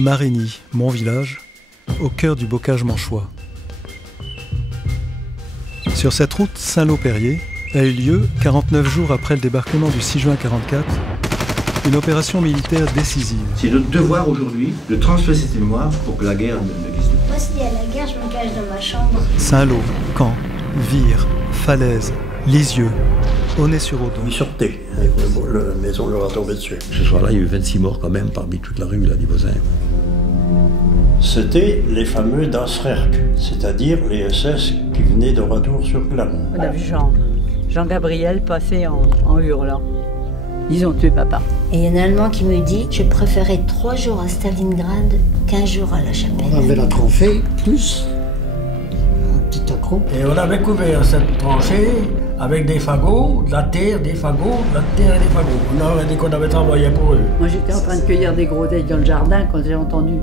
Marigny, mon village, au cœur du bocage manchois. Sur cette route Saint-Lô-Perrier a eu lieu, 49 jours après le débarquement du 6 juin 1944, une opération militaire décisive. C'est notre devoir aujourd'hui de transmettre cette mémoire pour que la guerre n'existe pas. Moi, s'il y a la guerre, je me cache dans ma chambre. Saint-Lô, Caen, Vire, Falaise, Lisieux, Aulnay-sur-Odon. Ils sortaient, avec la maison leur a tombé dessus. Ce soir-là, il y a eu 26 morts quand même parmi toute la rue là, des voisins. C'était les fameux Das Reich, c'est-à-dire les SS qui venaient de retour sur Gland. On a vu Jean-Gabriel passer en hurlant. Ils ont tué papa. Et il y a un Allemand qui me dit « Je préférais 3 jours à Stalingrad qu'1 jour à La Chapelle ». On avait la tranchée, plus un petit accroc. Et on avait couvert cette tranchée avec des fagots, de la terre, des fagots, de la terre et des fagots. On avait dit qu'on avait travaillé pour eux. Moi, j'étais en train de cueillir des groseilles dans le jardin quand j'ai entendu.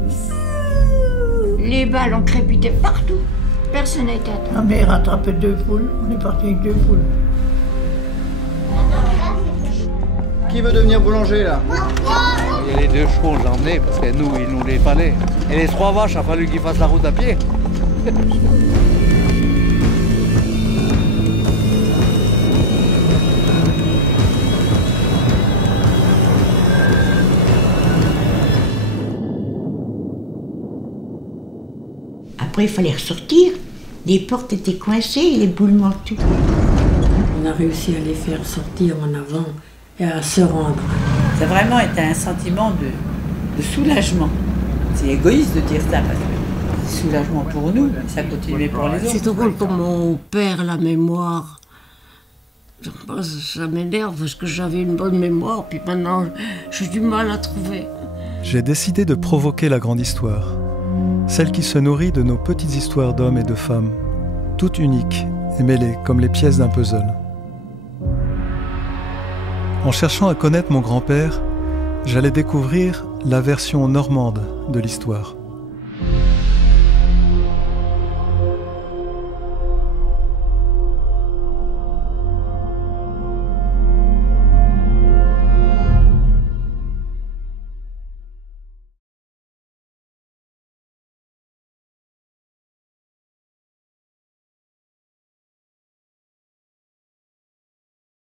Les balles ont crépité partout. Personne n'a été atteint. Ma mère a attrapé 2 poules, on est parti avec 2 poules. Qui veut devenir boulanger là? Il y a les 2 chevaux, on l'a emmené parce que nous, il nous les fallait. Et les 3 vaches, il a fallu qu'ils fassent la route à pied. Après, il fallait ressortir. Les portes étaient coincées, les boulements, tout. On a réussi à les faire sortir en avant et à se rendre. Ça a vraiment été un sentiment de soulagement. C'est égoïste de dire ça, parce que c'est soulagement pour nous, mais ça continuait pour les autres. C'est drôle comme on perd la mémoire. Ça m'énerve parce que j'avais une bonne mémoire, puis maintenant j'ai du mal à trouver. J'ai décidé de provoquer la grande histoire, celle qui se nourrit de nos petites histoires d'hommes et de femmes, toutes uniques et mêlées comme les pièces d'un puzzle. En cherchant à connaître mon grand-père, j'allais découvrir la version normande de l'histoire.